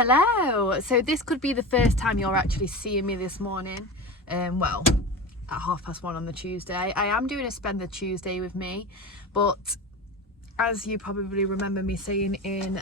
Hello. So this could be the first time you're actually seeing me this morning. Well, at 1:30 on the Tuesday. I am doing a Spend the Tuesday with me, but as you probably remember me saying in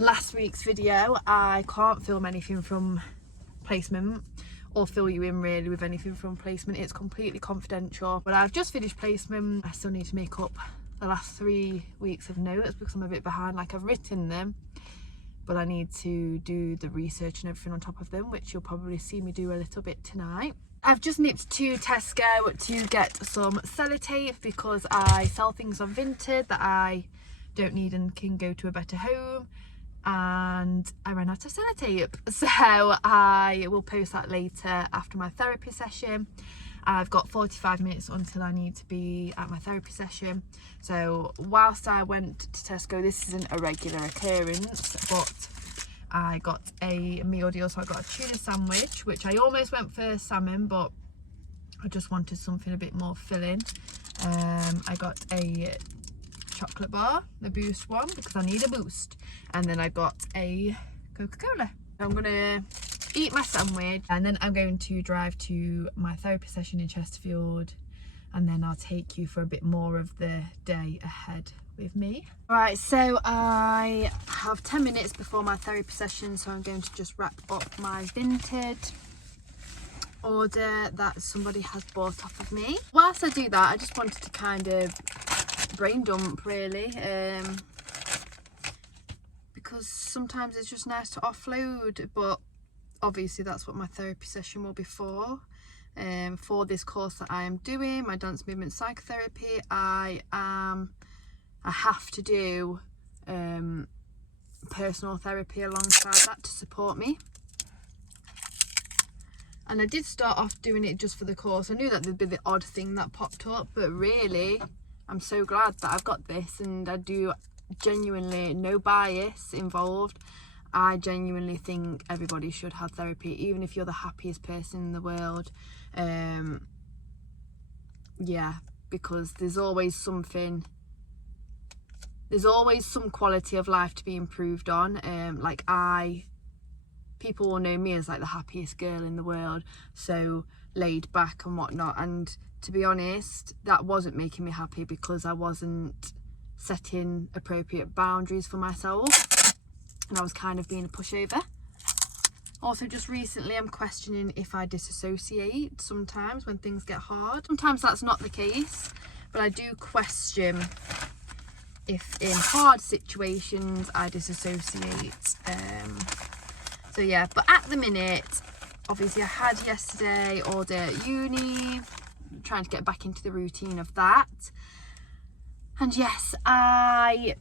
last week's video, I can't film anything from placement or fill you in really with anything from placement. It's completely confidential, but I've just finished placement. I still need to make up the last 3 weeks of notes because I'm a bit behind. Like, I've written them, but I need to do the research and everything on top of them, which you'll probably see me do a little bit tonight. I've just nipped to Tesco to get some sellotape because I sell things on Vinted that I don't need and can go to a better home, and I ran out of sellotape, so I will post that later after my therapy session. I've got 45 minutes until I need to be at my therapy session, so whilst I went to Tesco, this isn't a regular occurrence, but I got a meal deal. So I got a tuna sandwich, which I almost went for salmon, but I just wanted something a bit more filling. I got a chocolate bar, the Boost one, because I need a boost, and then I got a Coca-Cola. I'm gonna eat my sandwich and then I'm going to drive to my therapy session in Chesterfield, and then I'll take you for a bit more of the day ahead with me. Right, so I have 10 minutes before my therapy session, so I'm going to just wrap up my Vinted order that somebody has bought off of me. Whilst I do that, I just wanted to kind of brain dump really, because sometimes it's just nice to offload, but obviously that's what my therapy session will be for. For this course that I am doing, my dance movement psychotherapy, I have to do personal therapy alongside that to support me. And I did start off doing it just for the course. I knew that there'd be the odd thing that popped up, but really I'm so glad that I've got this, and I do genuinely, no bias involved, I genuinely think everybody should have therapy, even if you're the happiest person in the world. Yeah, because there's always some quality of life to be improved on. People will know me as like the happiest girl in the world, so laid back and whatnot, and to be honest, that wasn't making me happy because I wasn't setting appropriate boundaries for myself, and I was kind of being a pushover. Also, just recently I'm questioning if I disassociate sometimes when things get hard. Sometimes that's not the case, but I do question if in hard situations I disassociate. So yeah, but at the minute, obviously I had yesterday all day at uni, trying to get back into the routine of that. And yes, I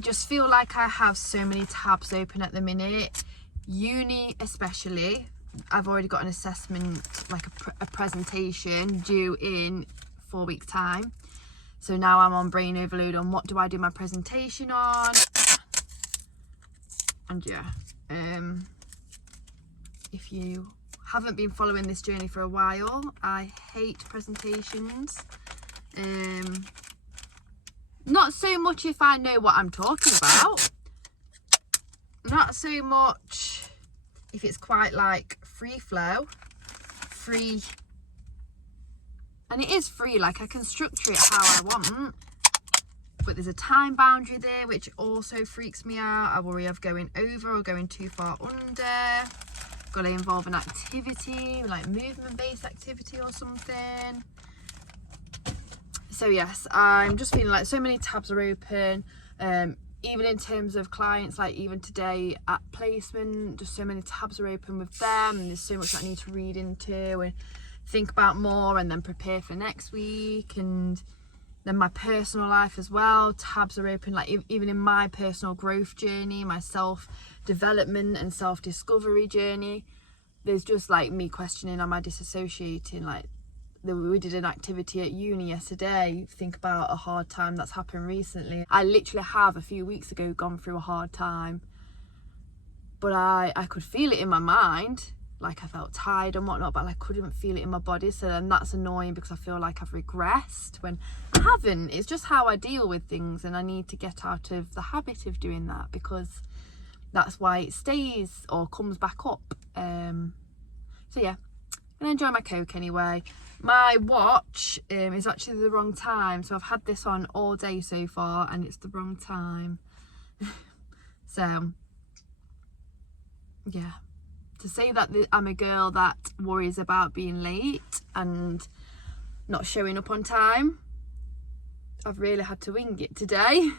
just feel like I have so many tabs open at the minute. Uni especially, I've already got an assessment, like a presentation due in 4 weeks time. So now I'm on brain overload on what do I do my presentation on. And yeah, if you haven't been following this journey for a while, I hate presentations. Not so much if I know what I'm talking about, not so much if it's quite like free flow, free, and it is free, like I can structure it how I want, but there's a time boundary there which also freaks me out. I worry of going over or going too far under. Got to involve an activity, like movement-based activity or something. So yes, I'm just feeling like so many tabs are open, even in terms of clients, like even today at placement, just so many tabs are open with them, and there's so much that I need to read into and think about more, and then prepare for next week. And then my personal life as well, tabs are open, like even in my personal growth journey, my self-development and self-discovery journey, there's just like me questioning, am I disassociating? Like, we did an activity at uni yesterday, think about a hard time that's happened recently. I literally have a few weeks ago gone through a hard time, but I could feel it in my mind, like I felt tired and whatnot, but I couldn't feel it in my body. So then that's annoying because I feel like I've regressed when I haven't. It's just how I deal with things, and I need to get out of the habit of doing that, because that's why it stays or comes back up. So yeah, I'm gonna enjoy my Coke anyway. My watch is actually the wrong time, so I've had this on all day so far and it's the wrong time. So yeah, to say that I'm a girl that worries about being late and not showing up on time, I've really had to wing it today.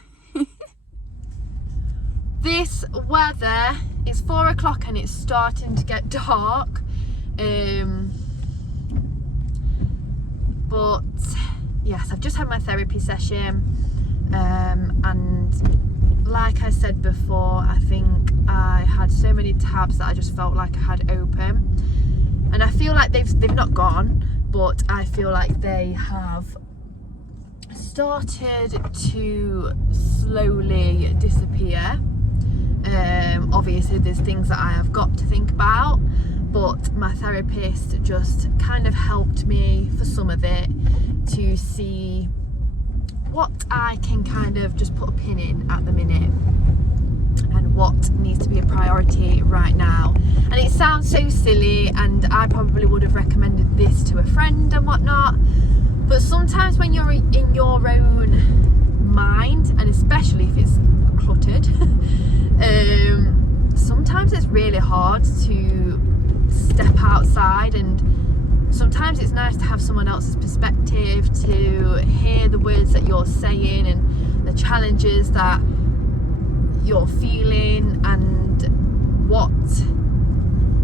This weather is 4 o'clock and it's starting to get dark. But yes, I've just had my therapy session, and like I said before, I think I had so many tabs that I just felt like I had open, and I feel like they've not gone, but I feel like they have started to slowly disappear. Obviously there's things that I have got to think about, but my therapist just kind of helped me for some of it to see what I can kind of just put a pin in at the minute and what needs to be a priority right now. And it sounds so silly, and I probably would have recommended this to a friend and whatnot, but sometimes when you're in your own mind, and especially if it's cluttered, sometimes it's really hard to step outside, and sometimes it's nice to have someone else's perspective, to hear the words that you're saying and the challenges that you're feeling, and what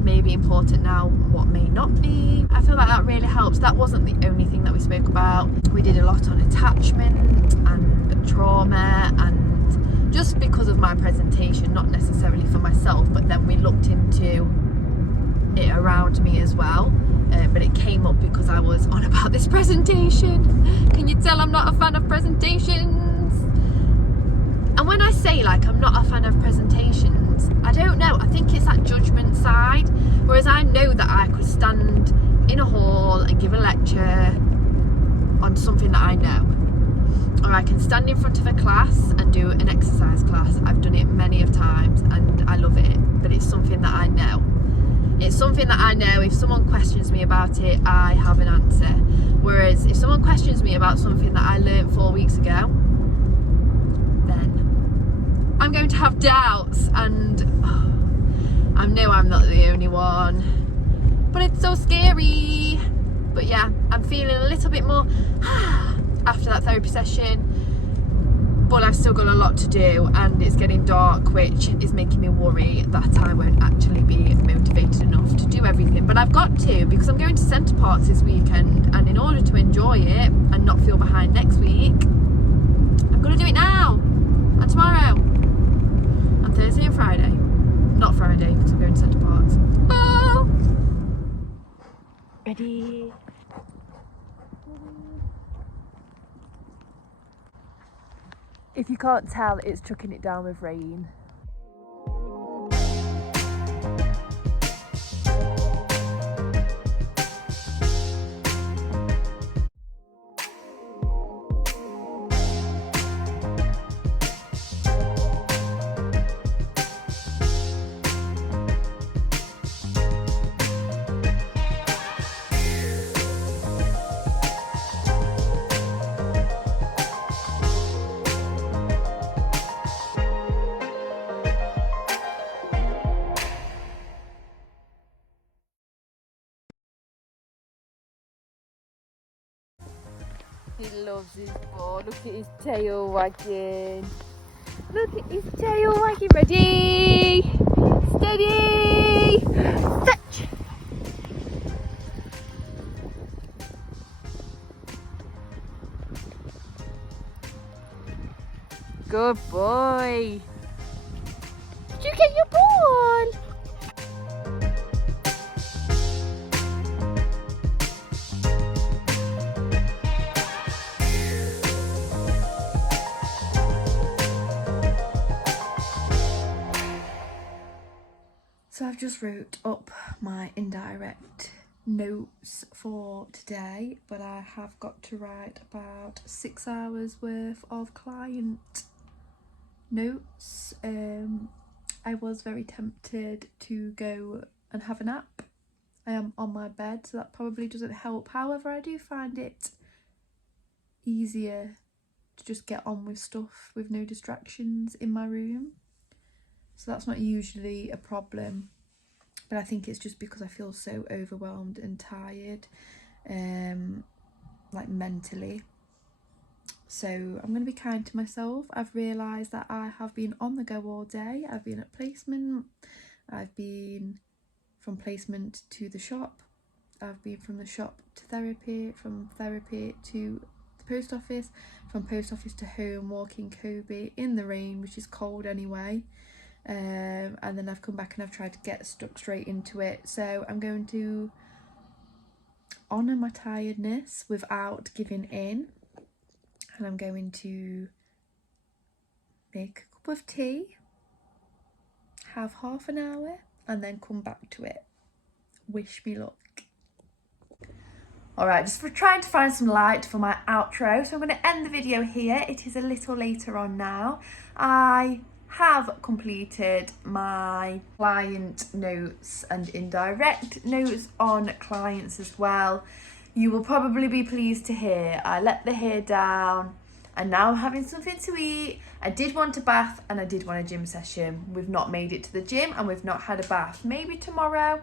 may be important now, what may not be. I feel like that really helps. That wasn't the only thing that we spoke about. We did a lot on attachment and trauma, and just because of my presentation, not necessarily for myself, but then we looked into it around me as well. But it came up because I was on about this presentation. Can you tell I'm not a fan of presentations? And when I say like I'm not a fan of presentations, I don't know, I think it's that judgment side. Whereas I know that I could stand in a hall and give a lecture on something that I know. Or I can stand in front of a class and do an exercise class. I've done it many of times and I love it, but it's something that I know. It's something that I know if someone questions me about it, I have an answer. Whereas if someone questions me about something that I learned 4 weeks ago, then I'm going to have doubts, and I know I'm not the only one, but it's so scary. But yeah, I'm feeling a little bit more after that therapy session, but I've still got a lot to do, and it's getting dark, which is making me worry that I won't actually be motivated enough to do everything. But I've got to, because I'm going to Centre Parks this weekend, and in order to enjoy it and not feel behind next week, I'm going to do it now and tomorrow and Thursday and Friday. Not Friday, because I'm going to Centre Parks. Oh! Ready? If you can't tell, it's chucking it down with rain. He loves his ball. Look at his tail wagging. Look at his tail wagging. Ready? Steady! Fetch! Good boy. Did you get your ball? So I've just wrote up my indirect notes for today, but I have got to write about 6 hours worth of client notes. I was very tempted to go and have a nap. I am on my bed, so that probably doesn't help. However, I do find it easier to just get on with stuff with no distractions in my room. So that's not usually a problem. But I think it's just because I feel so overwhelmed and tired, like mentally. So I'm going to be kind to myself. I've realised that I have been on the go all day. I've been at placement. I've been from placement to the shop. I've been from the shop to therapy, from therapy to the post office, from post office to home, walking Kobe in the rain, which is cold anyway. And then I've come back and I've tried to get stuck straight into it. So I'm going to honour my tiredness without giving in. And I'm going to make a cup of tea, have half an hour, and then come back to it. Wish me luck. Alright, just for trying to find some light for my outro. So I'm going to end the video here. It is a little later on now. I have completed my client notes and indirect notes on clients as well. You will probably be pleased to hear I let the hair down and now I'm having something to eat. I did want a bath and I did want a gym session. We've not made it to the gym and we've not had a bath. Maybe tomorrow.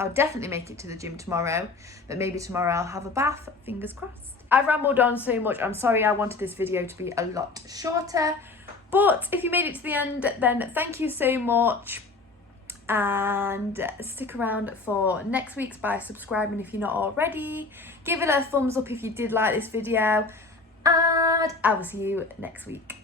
I'll definitely make it to the gym tomorrow, but maybe tomorrow I'll have a bath, fingers crossed. I've rambled on so much. I'm sorry, I wanted this video to be a lot shorter. But if you made it to the end, then thank you so much. And stick around for next week's by subscribing if you're not already. Give it a thumbs up if you did like this video. And I will see you next week.